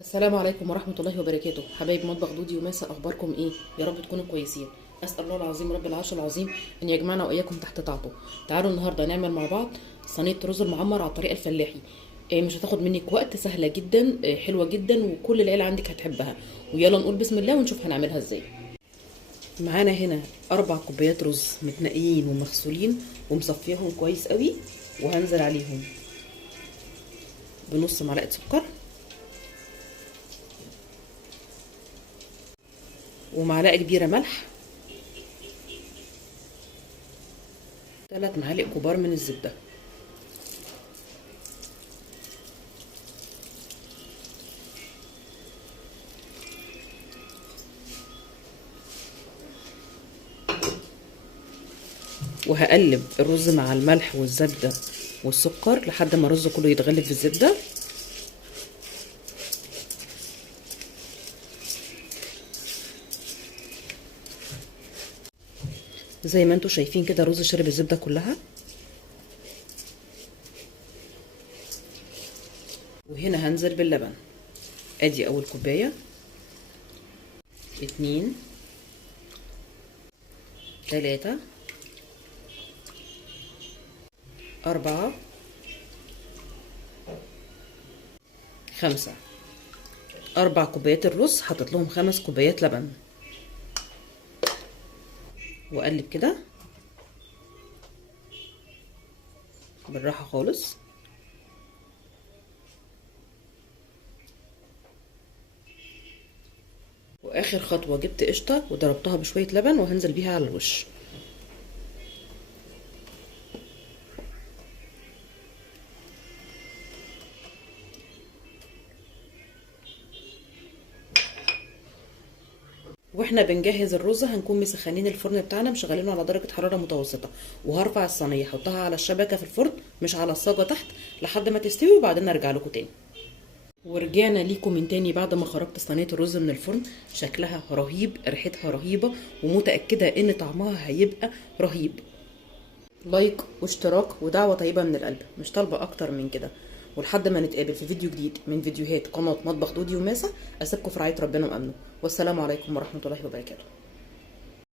السلام عليكم ورحمة الله وبركاته. حبايب مطبخ دودي وماسة، أخباركم إيه؟ يا رب تكونوا كويسين. أسأل الله العظيم رب العرش العظيم أن يجمعنا وإياكم تحت طاعته. تعالوا النهاردة نعمل مع بعض صينية رز المعمر على الطريقة الفلاحي. مش هتاخد منك وقت، سهلة جدا، حلوة جدا، وكل العيلة عندك هتحبها. ويلا نقول بسم الله ونشوف هنعملها إزاي. معانا هنا 4 كوبايات رز متنقيين ومغسولين ومصفيهم كويس قوي، وهنزل عليهم بنص معلقة سكر ومعلقه كبيره ملح، 3 معالق كبار من الزبده، وهقلب الرز مع الملح والزبده والسكر لحد ما الرز كله يتغلف في الزبده. زي ما انتم شايفين كده الرز شرب الزبده كلها. وهنا هنزل باللبن. ادي اول كوبايه، 2 3 4 5. 4 كوبايات الرز حطيت لهم 5 كوبايات لبن، واقلب كده بالراحه خالص. واخر خطوه جبت قشطه وضربتها بشويه لبن وهنزل بيها على الوش. واحنا بنجهز الرز هنكون مسخنين الفرن بتاعنا، مشغلينه على درجه حراره متوسطه، وهرفع الصينيه احطها على الشبكه في الفرن مش على الصاجه تحت لحد ما تستوي، وبعدين ارجع لكم تاني. ورجعنا ليكم من تاني بعد ما خرجت صينيه الرز من الفرن. شكلها رهيب، ريحتها رهيبه، ومتاكده ان طعمها هيبقى رهيب. لايك واشتراك ودعوه طيبه من القلب، مش طالبه اكتر من كده. ولحد ما نتقابل في فيديو جديد من فيديوهات قناه مطبخ دودي وماسة، اسيبكم في رعايه ربنا وامنه، والسلام عليكم ورحمه الله وبركاته.